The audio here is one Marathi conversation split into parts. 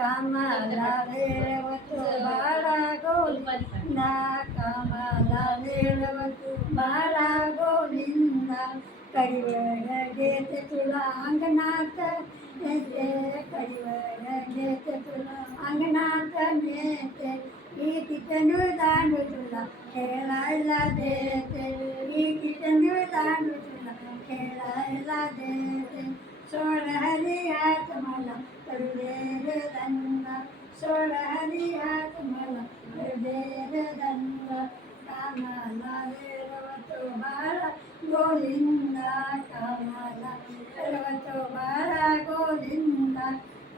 कामाला वेळवतो बाळा गोविंदा कामाला वेळवतो बाळा गोविंदा कडिवळ घेते तुला अंगणात नेते कडिवळ घेते तुला अंगणात नेते ही किटनू दांडू तुला खेळायला देते ही किटनू दांडू तुला खेळायला देते सोड हरी हात मला करू दे रे धंदा सोड हरी हात मला करू दे रे धंदा कामाला वेळवतो बाळा गोविंदा कामाला वेळवतो बाळा गोविंदा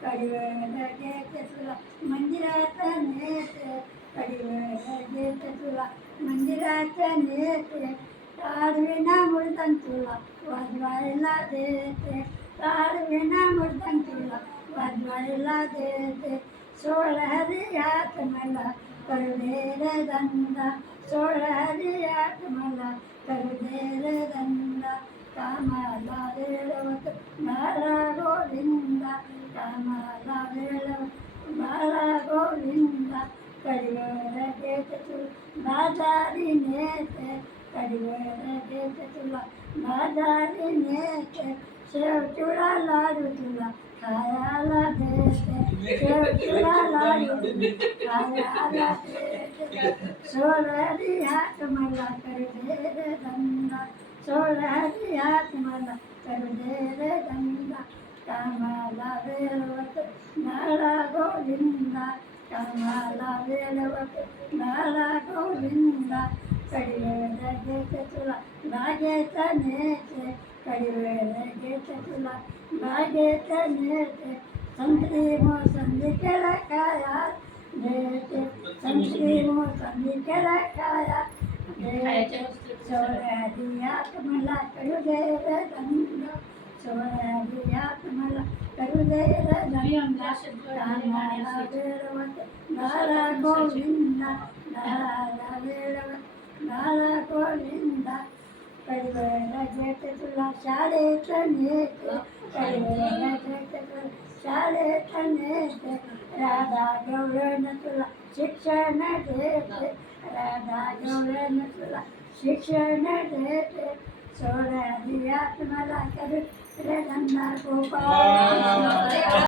कडिवळ घेते तुला मंदिरात नेते कडिवळ घेते तुला मंदिरात नेते ताडविना मृदंग तुला वाजवायला देते ताडविना मृदंग तुला वाजवायला देते सोड हरी हात मला करू दे रे धंदा सोड हरी हात मला करू दे रे धंदा कामाला वेळवत बाळा गोविंदा कामाला वेळवत बाळा गोविंदा कडिवळ घेते तुला बाजारी नेते कडिवळ घेते तुला बाजारी नेते शेव चिवडा लाडू तुला खायला देते शेव चिवडा लाडू खायला देते सोळारी हात मला करू दे रे धंदा सोळारी हात मला करू दे रे धंदा कामाला वेळवत बाळा गोविंदा कामाला वेळवत बाळा गोविंदा कडिवळ घेते तुला बागेत नेते कडिवळ घेते तुला बागेत नेते संत्री मोसंबी केला खाया देते संत्री मोसंबी केला खाया देते सोळ्यादी हात मला करू दे रे धंदा सोळ्यादी हात मला करू दे रे धंदा कामाला वेळवत बाळा गोविंदा बाळाला वेळवत बाळा गोविंदा कडिवळ घेते तुला शाळेत नेते कडिवळ घेते तुला शाळेत नेते राधा गौरण तुला शिक्षण देते राधा गौरण तुला शिक्षण देते सोळा दिव्यात मला करू रे धंदा गोपाळ